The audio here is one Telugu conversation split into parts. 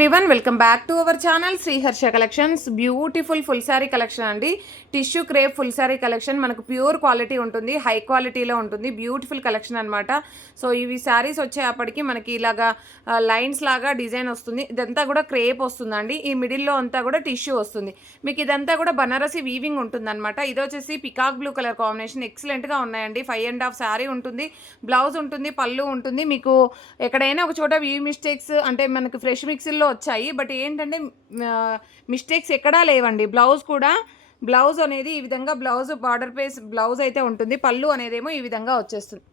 Everyone welcome back to our channel Sriharsha collections. Beautiful full sari collection అండి. Tissue crepe full sari collection మనకు ప్యూర్ క్వాలిటీ ఉంటుంది, హై క్వాలిటీలో ఉంటుంది. బ్యూటిఫుల్ కలెక్షన్ అనమాట. సో ఇవి శారీస్ వచ్చేప్పటికి మనకి ఇలాగా లైన్స్ లాగా డిజైన్ వస్తుంది. ఇదంతా కూడా క్రేప్ వస్తుందండి. ఈ మిడిల్లో అంతా కూడా టిష్యూ వస్తుంది. మీకు ఇదంతా కూడా బనారసి వీవింగ్ ఉంటుందన్నమాట. ఇది వచ్చేసి పికాక్ బ్లూ కలర్ కాంబినేషన్ ఎక్సలెంట్గా ఉన్నాయండి. 5.5 శారీ ఉంటుంది, బ్లౌజ్ ఉంటుంది, పళ్ళు ఉంటుంది. మీకు ఎక్కడైనా ఒక చోట వ్యూ మిస్టేక్స్ అంటే మనకి ఫ్రెష్ మిక్సీల్లో వచ్చాయి, బట్ ఏంటంటే మిస్టేక్స్ ఎక్కడా లేవండి. బ్లౌజ్ అనేది ఈ విధంగా బ్లౌజ్ బార్డర్ పేస్ బ్లౌజ్ అయితే ఉంటుంది. పళ్ళు అనేదేమో ఈ విధంగా వచ్చేస్తుంది.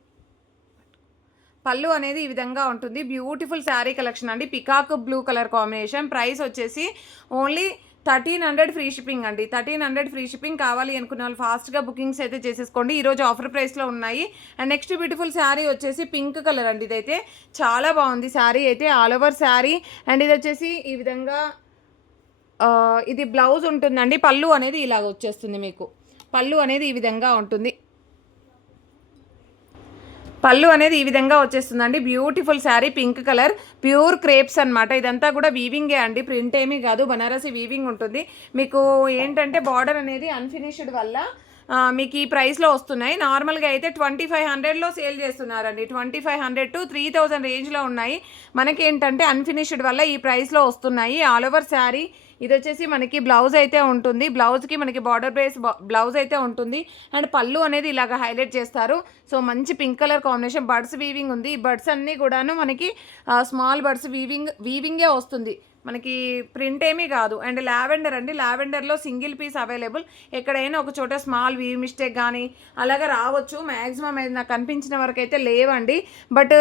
పళ్ళు అనేది ఈ విధంగా ఉంటుంది. బ్యూటిఫుల్ శారీ కలెక్షన్ అండి. Peacock blue colour combination. Price వచ్చేసి ఓన్లీ 1300 ఫ్రీ షిప్పింగ్ అండి. 1300 ఫ్రీ షిప్పింగ్. కావాలి అనుకున్న వాళ్ళు ఫాస్ట్గా బుకింగ్స్ అయితే చేసేసుకోండి. ఈరోజు ఆఫర్ ప్రైస్లో ఉన్నాయి. అండ్ నెక్స్ట్ బ్యూటిఫుల్ శారీ వచ్చేసి పింక్ కలర్ అండి. ఇదైతే చాలా బాగుంది శారీ అయితే, ఆల్ ఓవర్ శారీ. అండ్ ఇది వచ్చేసి ఈ విధంగా ఇది బ్లౌజ్ ఉంటుందండి. పళ్ళు అనేది ఇలాగ వచ్చేస్తుంది. మీకు పళ్ళు అనేది ఈ విధంగా ఉంటుంది. పళ్ళు అనేది ఈ విధంగా వచ్చేస్తుందండి. Beautiful sari, pink colour, pure crepes అనమాట. ఇదంతా కూడా వీవింగే అండి, ప్రింట్ ఏమీ కాదు, బనారసి వీవింగ్ ఉంటుంది. మీకు ఏంటంటే బార్డర్ అనేది అన్ఫినిష్డ్ వల్ల మీకు ఈ ప్రైస్లో వస్తున్నాయి. నార్మల్గా అయితే 2500లో సేల్ చేస్తున్నారండి. 2500 to 3000 రేంజ్లో ఉన్నాయి. మనకేంటంటే అన్ఫినిష్డ్ వల్ల ఈ ప్రైస్లో వస్తున్నాయి. All over sari. ఇది వచ్చేసి మనకి బ్లౌజ్ అయితే ఉంటుంది. బ్లౌజ్కి మనకి బార్డర్ బేస్ బ్లౌజ్ అయితే ఉంటుంది. అండ్ పళ్ళు అనేది ఇలాగ హైలైట్ చేస్తారు. సో మంచి pink colour combination. Birds weaving ఉంది. ఈ బర్డ్స్ అన్నీ కూడాను మనకి స్మాల్ బర్డ్స్ వీవింగే వస్తుంది. మనకి ప్రింట్ ఏమీ కాదు. అండ్ లావెండర్ అండి. లావెండర్లో సింగిల్ పీస్ అవైలబుల్. ఎక్కడైనా ఒక చోట స్మాల్ వీవ్ మిస్టేక్ కానీ అలాగే రావచ్చు. మ్యాక్సిమం నాకు కనిపించిన వరకు అయితే లేవండి. బట్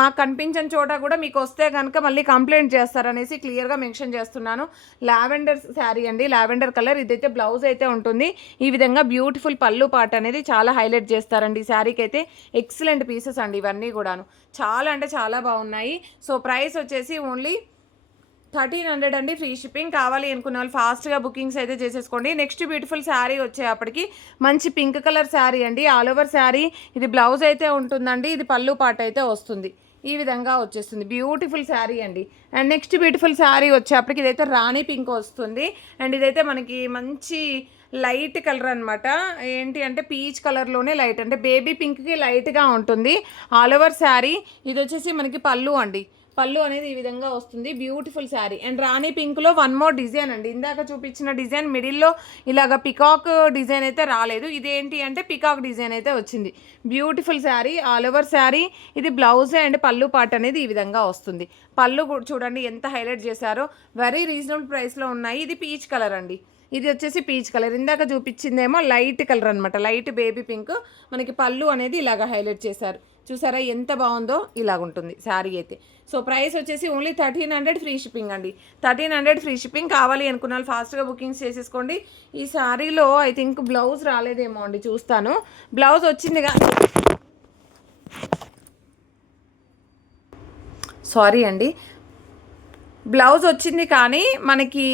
మాకు కనిపించిన చోట కూడా మీకు వస్తే కనుక మళ్ళీ కంప్లైంట్ చేస్తారనేసి క్లియర్గా మెన్షన్ చేస్తున్నాను. లావెండర్ శారీ అండి, లావెండర్ కలర్. ఇదైతే బ్లౌజ్ అయితే ఉంటుంది. ఈ విధంగా బ్యూటిఫుల్ పళ్ళు పార్ట్ అనేది చాలా హైలైట్ చేస్తారండి. ఈ శారీకి అయితే ఎక్సలెంట్ పీసెస్ అండి ఇవన్నీ కూడాను. చాలా అంటే చాలా బాగున్నాయి. సో ప్రైస్ వచ్చేసి ఓన్లీ 1300 అండి, ఫ్రీ షిప్పింగ్. కావాలి అనుకున్న వాళ్ళు ఫాస్ట్గా బుకింగ్స్ అయితే చేసేసుకోండి. నెక్స్ట్ బ్యూటిఫుల్ శారీ వచ్చేప్పటికి మంచి పింక్ కలర్ శారీ అండి, ఆల్ ఓవర్ శారీ. ఇది బ్లౌజ్ అయితే ఉంటుందండి, ఇది పళ్ళు పార్ట్ అయితే వస్తుంది. ఈ విధంగా వచ్చేస్తుంది. బ్యూటిఫుల్ శారీ అండి. అండ్ నెక్స్ట్ బ్యూటిఫుల్ శారీ వచ్చేప్పటికి ఇదైతే రాణి పింక్ వస్తుంది. అండ్ ఇదైతే మనకి మంచి లైట్ కలర్ అనమాట. ఏంటి అంటే పీచ్ కలర్లోనే లైట్, అంటే బేబీ పింక్కి లైట్గా ఉంటుంది. All over sari. ఇది వచ్చేసి మనకి పళ్ళు అండి. పళ్ళు అనేది ఈ విధంగా వస్తుంది. బ్యూటిఫుల్ శారీ. అండ్ రాణి పింక్లో వన్ మోర్ డిజైన్ అండి. ఇందాక చూపించిన డిజైన్ మిడిల్లో ఇలాగ పికాక్ డిజైన్ అయితే రాలేదు. ఇదేంటి అంటే పికాక్ డిజైన్ అయితే వచ్చింది. Beautiful sari, all over sari. ఇది బ్లౌజ్ అండ్ పళ్ళు పార్ట్ అనేది ఈ విధంగా వస్తుంది. పళ్ళు చూడండి ఎంత హైలైట్ చేశారో. వెరీ రీజనబుల్ ప్రైస్లో ఉన్నాయి. ఇది పీచ్ కలర్ అండి. ఇది వచ్చేసి పీచ్ కలర్. ఇందాక చూపించిందేమో లైట్ కలర్ అనమాట, లైట్ బేబీ పింక్. మనకి పళ్ళు అనేది ఇలాగ హైలైట్ చేశారు. చూసారా ఎంత బాగుందో. ఇలాగుంటుంది శారీ అయితే. సో ప్రైస్ వచ్చేసి ఓన్లీ 1300 ఫ్రీ షిప్పింగ్ అండి. 1300 ఫ్రీ షిప్పింగ్. కావాలి అనుకున్న వాళ్ళు ఫాస్ట్గా బుకింగ్స్ చేసేసుకోండి. ఈ శారీలో ఐ థింక్ బ్లౌజ్ రాలేదేమో అండి, చూస్తాను. బ్లౌజ్ వచ్చింది కానీ సారీ అండి, బ్లౌజ్ వచ్చింది కానీ మనకి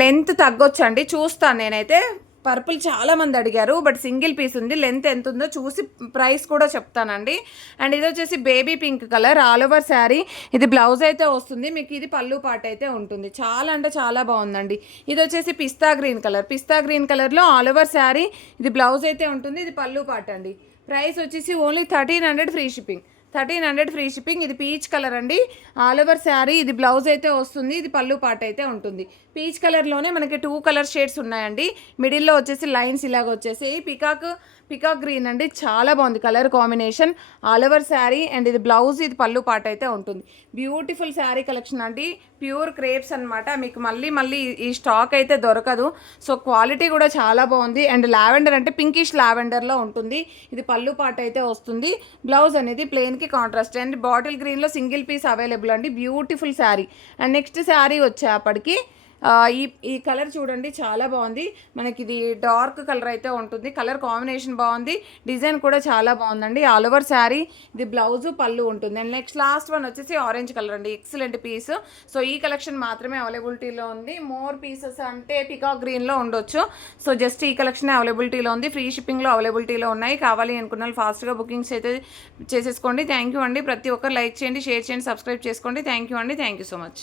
లెంత్ తగ్గొచ్చండి. చూస్తాను నేనైతే. పర్పుల్ చాలామంది అడిగారు, బట్ సింగిల్ పీస్ ఉంది. లెంత్ ఎంత ఉందో చూసి ప్రైస్ కూడా చెప్తానండి. అండ్ ఇది వచ్చేసి baby pink colour, all over sari. ఇది బ్లౌజ్ అయితే వస్తుంది. మీకు ఇది పళ్ళు పార్ట్ అయితే ఉంటుంది. చాలా అంటే చాలా బాగుందండి. ఇది వచ్చేసి పిస్తా గ్రీన్ కలర్. పిస్తా గ్రీన్ కలర్లో ఆల్ ఓవర్ శారీ. ఇది బ్లౌజ్ అయితే ఉంటుంది. ఇది పళ్ళు పార్ట్ అండి. ప్రైస్ వచ్చేసి only 1300 free shipping. 1300 free shipping. ఇది పీచ్ కలర్ అండి, ఆల్ ఓవర్ శారీ. ఇది బ్లౌజ్ అయితే వస్తుంది. ఇది పళ్ళు పార్ట్ అయితే ఉంటుంది. పీచ్ కలర్లోనే మనకి 2 కలర్ షేడ్స్ ఉన్నాయండి. మిడిల్లో వచ్చేసి లైన్స్ ఇలాగ వచ్చేసి పికాక్ గ్రీన్ అండి. చాలా బాగుంది colour combination. All over sari. And ఇది బ్లౌజ్, ఇది పళ్ళు పార్ట్ అయితే ఉంటుంది. బ్యూటిఫుల్ శారీ కలెక్షన్ అండి. ప్యూర్ క్రేప్స్ అనమాట. మీకు మళ్ళీ ఈ స్టాక్ అయితే దొరకదు. సో క్వాలిటీ కూడా చాలా బాగుంది. అండ్ లావెండర్ అంటే పింకిష్ లావెండర్లో ఉంటుంది. ఇది పళ్ళు పార్ట్ అయితే వస్తుంది. బ్లౌజ్ అనేది ప్లెయిన్కి కాంట్రాస్ట్. అండ్ బాటిల్ గ్రీన్లో సింగిల్ పీస్ అవైలబుల్ అండి. Beautiful sari. And next sari వచ్చేప్పటికి ఈ కలర్ చూడండి చాలా బాగుంది. మనకి ఇది డార్క్ కలర్ అయితే ఉంటుంది. కలర్ కాంబినేషన్ బాగుంది, డిజైన్ కూడా చాలా బాగుందండి. ఆల్ ఓవర్ శారీ ఇది బ్లౌజు పళ్ళు ఉంటుంది. అండ్ నెక్స్ట్ లాస్ట్ వన్ వచ్చేసి ఆరెంజ్ కలర్ అండి, ఎక్సలెంట్ పీస్. సో ఈ కలెక్షన్ మాత్రమే అవైలబిలిటీలో ఉంది. మోర్ పీసెస్ అంటే పికాక్ గ్రీన్లో ఉండొచ్చు. సో జస్ట్ ఈ కలెక్షన్ అవైలబిలిటీలో ఉంది. ఫ్రీ షిప్పింగ్లో అవైలబిలిటీలో ఉన్నాయి. కావాలి అనుకున్న వాళ్ళు ఫాస్ట్గా బుకింగ్స్ అయితే చేసేసుకోండి. థ్యాంక్ యూ అండి. ప్రతి ఒక్కరు లైక్ చేయండి, షేర్ చేయండి, సబ్స్క్రైబ్ చేసుకోండి. థ్యాంక్ యూ అండి. Thank you so much.